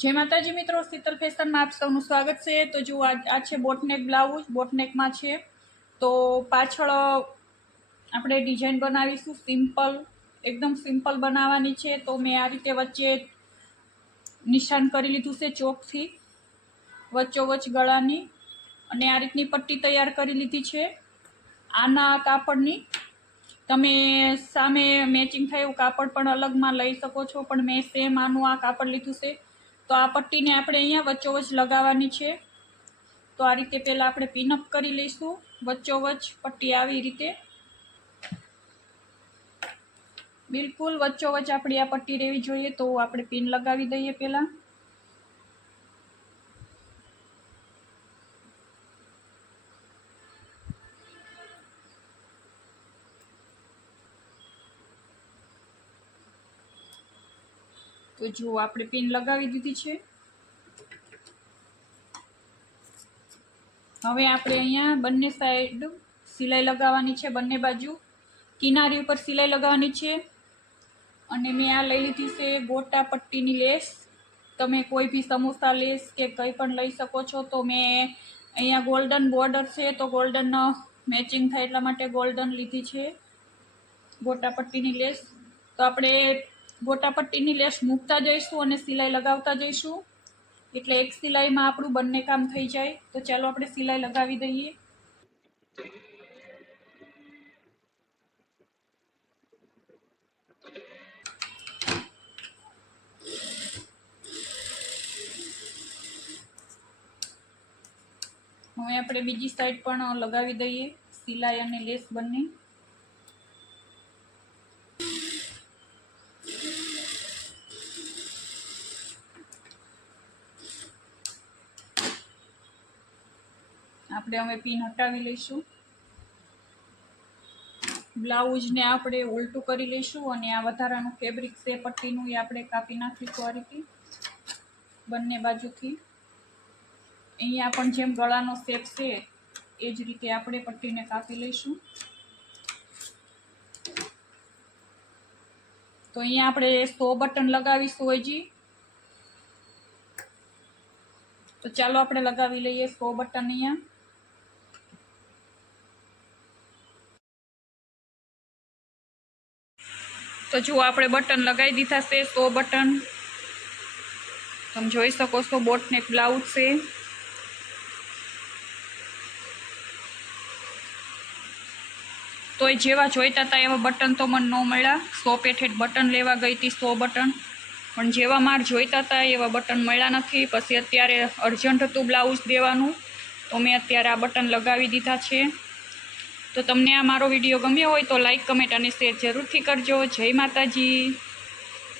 जय माताजी मित्रों, शीतल फैशन में आप सबनु स्वागत है। तो जो आज है बोटनेक ब्लाउज, बोटनेक में है तो पाछळ આપણે डिजाइन बनावीशुं सिंपल, एकदम सिंपल बनावानी है। तो मैं आ रीते वच्चे निशान करी लीधुं छे चोकथी वच्चोवच्च गळानी अने आ रीतनी पट्टी तैयार करी लीधी छे। आना कापड़नी तमे सामे मैचिंग थाय एवुं कापड़ पण अलग में लई शको छो, पण मैं सेम आनुं आ कापड़ लीधुं छे। तो आ पट्टी ने आपणे अहींया वच्चोवच्च लगावानी छे। तो आ रीते पहेला आपणे पिनअप करी लईशुं। वच्चोवच्च पट्टी आवी रीते बिल्कुल वच्चोवच्च आपणी आ पट्टी रहेवी जोईए। तो आपणे पिन लगावी दईए पहेला। तो जो आपणे पिन लगावी दीधी छे। हवे आपणे अहींया बंने साइड सिलाई लगावानी छे, बंने बाजू किनारी पर सिलाई लगावानी छे। अने मैं आ लई लीधी छे गोटा पट्टीनी लेस। तमे कोई भी समोसा लेस के कई पण लई शको छो। तो मैं अहींया गोल्डन बॉर्डर छे तो गोल्डन मैचिंग थाय એટલા માટે गोल्डन लीधी छे गोटा पट्टीनी लेस। तो आपणे गोटा पट्टीनी लेस मूकता जईशुं अने सिलाई लगावता जईशुं એટલે એક સિલાઈમાં આપણું બંને કામ થઈ જાય। તો ચાલો આપણે સિલાઈ લગાવી દઈએ। હવે આપણે બીજી સાઈડ પણ લગાવી દઈએ સિલાઈ અને લેસ બંને। આપણે હવે પિન હટાવી લઈશું। ब्लाउज ने આપણે ઉલટું કરી લઈશું અને આ વધારાનું ફેબ્રિક છે પટ્ટીનું એ આપણે કાપી નાખીશું આ રીતે બંને બાજુથી। અહીંયા પણ જેમ ગળાનો શેપ છે એ જ રીતે આપણે પટ્ટીને કાપી લઈશું। તો અહીંયા આપણે 100 બટન લગાવીશું હજી। તો ચાલો આપણે લગાવી લઈએ 100 બટન અહીંયા। तो जो आपणे बटन लगाई दीधा से 100 बटन तमे जोई शको छो। बोटनेक ब्लाउज से तो जेवा जोईता था एवा बटन तो मन न मळ्या। 100 पेठेट बटन लेवा गई थी 100 बटन, पण जेवा मार जोईता था एवा बटन मळ्या नथी। पछी अत्यारे अर्जंट हतुं ब्लाउज देवानुं तो मैं अत्यारे आ बटन लगावी दीधा छे। तो तमने आ मारो विडियो गम्यो होय तो लाइक कमेंट और शेर जरूर थी करजो। जय माताजी।